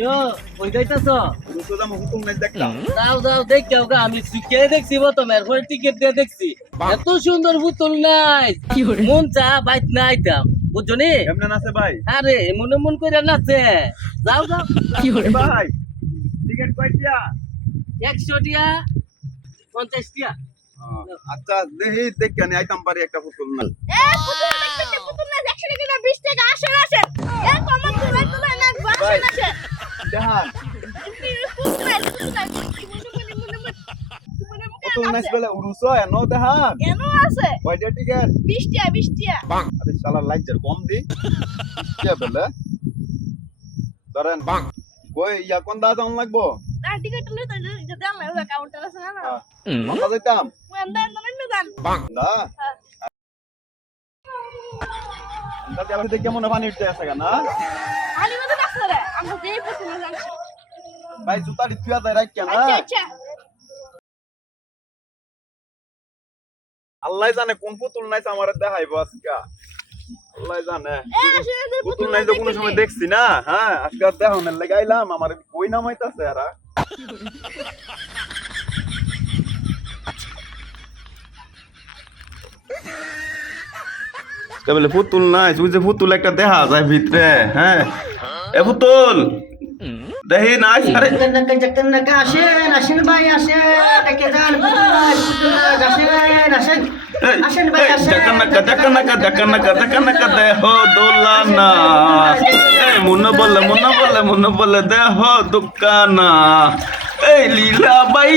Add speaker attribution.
Speaker 1: ইয়ো কই যাইতাছ
Speaker 2: দাম হুকুম নাই দেখলাম
Speaker 1: যাও যাও দেখ যাও গা আমি শিখে দেখছি তো মেরফোর টিকিট দিয়ে দেখছি। এত সুন্দর পুতুল নাই। মন চা বাইত না আইতাম বুঝছ নি?
Speaker 2: আছে ভাই?
Speaker 1: আরে মনে মন করে নাচে। যাও যাও।
Speaker 2: এ ভাই টিকিট কয়টিয়া?
Speaker 1: একশো টিয়া পঞ্চাশ টিয়া
Speaker 2: আচ্ছা দেখি দেখ কেন আইতাম পারি একটা পুতুল না
Speaker 3: এ পুতুল দেখতে পুতুল না 100 টাকা 20 টাকা আসেন আসেন এ কমন তুলে তুলে না আসেন আসেন
Speaker 2: দেখান
Speaker 3: পুতুল না পুতুল না কি মনে মনে মনে
Speaker 2: পুতুল নাচ বেলে উরুস এনো দেখান
Speaker 3: কেন আছে।
Speaker 2: কয়টা টিকিট
Speaker 3: 20 টাকা 20 টাকা
Speaker 2: আরে শালা লাইজার কম দি। কে বেলে। ধরেন কই ইয়া কোন দাদা অন লাগবো?
Speaker 3: না টিকিট তুলে তো যদি আমার কাউন্টার আছে না না।
Speaker 2: কথা দিতাম
Speaker 3: ওয়ান দেন দেন না দেন
Speaker 2: না। দাদি আবার দেখে মনে পানি উঠতে আছে না
Speaker 3: রে। আমরা যেই জানছি
Speaker 2: ভাই জুতা দিতুয়া দেয় রাখ কেন
Speaker 3: আচ্ছা আচ্ছা।
Speaker 2: আল্লাহ জানে কোন পুতুল নাইছে আমার দেখাইবো আজকে। আল্লাহ জানে। পুতুল নাই তো কোনো সময় দেখছি না হ্যাঁ? আজকে আর দেখো না লাগাইলাম আমার কই নাম হইতাছে এরা বলে পুতুল নাই তুই যে পুতুল একটা দেখা যায় ভিতরে হ্যাঁ? এ পুতুল! দেখি নাই আরে।
Speaker 4: আসেন আসেন। ভাই আসেন আসেন ভাই
Speaker 2: দেহ দোলানা। এই বলে বলে বলে দেহ দোকানা। এই লীলা বাই